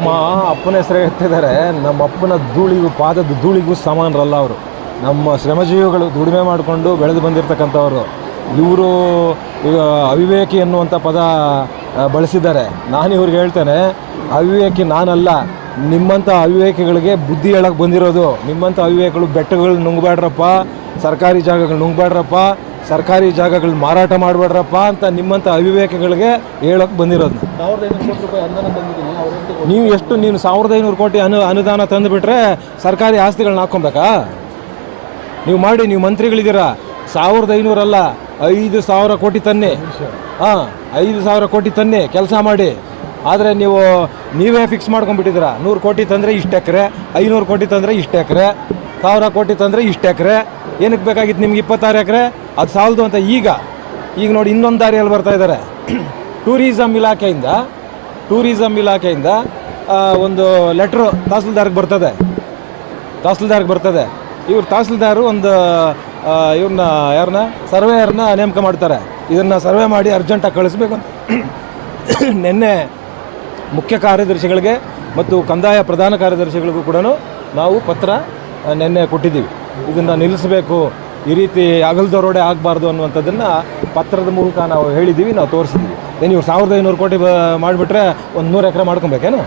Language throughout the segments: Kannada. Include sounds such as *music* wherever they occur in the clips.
ನಮ್ಮ ಅಪ್ಪನ ಹೆಸರು ಹೇಳ್ತಿದ್ದಾರೆ, ನಮ್ಮ ಅಪ್ಪನ ಧೂಳಿಗೂ, ಪಾದದ ಧೂಳಿಗೂ ಸಮಾನರಲ್ಲ ಅವರು. ನಮ್ಮ ಶ್ರಮಜೀವಿಗಳು ದುಡಿಮೆ ಮಾಡಿಕೊಂಡು ಬೆಳೆದು ಬಂದಿರತಕ್ಕಂಥವ್ರು. ಇವರು ಈಗ ಅವಿವೇಕಿ ಎನ್ನುವಂಥ ಪದ ಬಳಸಿದ್ದಾರೆ. ನಾನು ಇವ್ರಿಗೆ ಹೇಳ್ತೇನೆ, ಅವಿವೇಕಿ ನಾನಲ್ಲ, ನಿಮ್ಮಂಥ ಅವಿವೇಕಿಗಳಿಗೆ ಬುದ್ಧಿ ಹೇಳಕ್ಕೆ ಬಂದಿರೋದು. ನಿಮ್ಮಂಥ ಅವಿವೇಕಗಳು ಬೆಟ್ಟಗಳು ನುಂಗ್ಬೇಡ್ರಪ್ಪ ಸರ್ಕಾರಿ ಜಾಗಗಳು ನುಂಗ್ಬೇಡ್ರಪ್ಪ ಸರ್ಕಾರಿ ಜಾಗಗಳು ಮಾರಾಟ ಮಾಡಬೇಡ್ರಪ್ಪ ಅಂತ ನಿಮ್ಮಂಥ ಅವಿವೇಕಗಳಿಗೆ ಹೇಳೋಕೆ ಬಂದಿರೋದು ಸಾವಿರದ ಐನೂರು ಕೋಟಿ ಅನುದಾನ ತಂದಿದ್ದೀನಿ ನೀವು ಎಷ್ಟು ನೀನು ಸಾವಿರದ ಐನೂರು ಕೋಟಿ ಅನು ಅನುದಾನ ತಂದುಬಿಟ್ರೆ ಸರ್ಕಾರಿ ಆಸ್ತಿಗಳನ್ನ ಹಾಕ್ಕೊಬೇಕಾ? ನೀವು ಮಾಡಿ ನೀವು ಮಂತ್ರಿಗಳಿದ್ದೀರಾ? ಸಾವಿರದ ಐನೂರಲ್ಲ ಐದು ಸಾವಿರ ಕೋಟಿ ತನ್ನಿ. ಹಾಂ ಐದು ಸಾವಿರ ಕೋಟಿ ತನ್ನಿ ಕೆಲಸ ಮಾಡಿ. ಆದರೆ ನೀವು ನೀವೇ ಫಿಕ್ಸ್ ಮಾಡ್ಕೊಂಡ್ಬಿಟ್ಟಿದ್ದೀರಾ? ನೂರು ಕೋಟಿ ತಂದರೆ ಇಷ್ಟು ಎಕರೆ ಐನೂರು ಕೋಟಿ ತಂದರೆ ಇಷ್ಟು ಎಕರೆ ಸಾವಿರ ಕೋಟಿ ತಂದರೆ ಇಷ್ಟು ಎಕರೆ. ಏನಕ್ಕೆ ಬೇಕಾಗಿತ್ತು ನಿಮ್ಗೆ ಇಪ್ಪತ್ತಾರು ಎಕರೆ? ಅದು ಸಾಲದು ಅಂತ ಈಗ. ಈಗ ನೋಡಿ ಇನ್ನೊಂದು ದಾರಿಯಲ್ಲಿ ಬರ್ತಾ ಇದ್ದಾರೆ. *clears throat* ಟೂರಿಸಮ್ ಇಲಾಖೆಯಿಂದ ಟೂರಿಸಮ್ ಇಲಾಖೆಯಿಂದ ಒಂದು ಲೆಟ್ರು ತಹಸೀಲ್ದಾರ್ಗೆ ಬರ್ತದೆ. ತಹಸೀಲ್ದಾರ್ಗೆ ಬರ್ತದೆ. ಇವ್ರು ತಹಸೀಲ್ದಾರು ಒಂದು ಇವ್ರನ್ನ ಯಾರನ್ನ ಸರ್ವೇಯರ್ನ ನೇಮಕ ಮಾಡ್ತಾರೆ. ಇದನ್ನು ಸರ್ವೆ ಮಾಡಿ ಅರ್ಜೆಂಟಾಗಿ ಕಳಿಸ್ಬೇಕು ಅಂತ. *clears throat* ನಿನ್ನೆ ಮುಖ್ಯ ಕಾರ್ಯದರ್ಶಿಗಳಿಗೆ ಮತ್ತು ಕಂದಾಯ ಪ್ರಧಾನ ಕಾರ್ಯದರ್ಶಿಗಳಿಗೂ ಕೂಡ ನಾವು ಪತ್ರ ನಿನ್ನೆ ಕೊಟ್ಟಿದ್ದೀವಿ. ಇದನ್ನು ನಿಲ್ಲಿಸಬೇಕು. ಈ ರೀತಿ ಅಗಲ್ದರೋಡೆ ಆಗಬಾರ್ದು ಅನ್ನುವಂಥದ್ದನ್ನು ಪತ್ರದ ಮೂಲಕ ನಾವು ಹೇಳಿದ್ದೀವಿ ನಾವು ತೋರಿಸಿದ್ದೀವಿ ಏನು ಇವ್ರು ಸಾವಿರದ ಐನೂರು ಕೋಟಿ ಬ ಮಾಡಿಬಿಟ್ರೆ ಒಂದು ನೂರು ಎಕರೆ ಮಾಡ್ಕೊಬೇಕೇನು?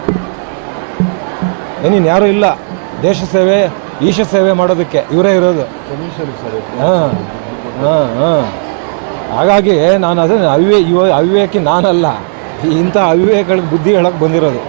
ಏನಿನ್ ಯಾರೂ ಇಲ್ಲ. ದೇಶ ಸೇವೆ, ಈಶ ಸೇವೆ ಮಾಡೋದಕ್ಕೆ ಇವರೇ ಇರೋದು. ಹಾಂ ಹಾಂ ಹಾಂ. ಹಾಗಾಗಿ ನಾನು ಅದೇ ಅವಿವೇ ಇವ ಅವಿವೇಕಿ ನಾನಲ್ಲ. ಇಂಥ ಅವಿವೇಕಗಳಿಗೆ ಬುದ್ಧಿ ಹೇಳಕ್ಕೆ ಬಂದಿರೋದು.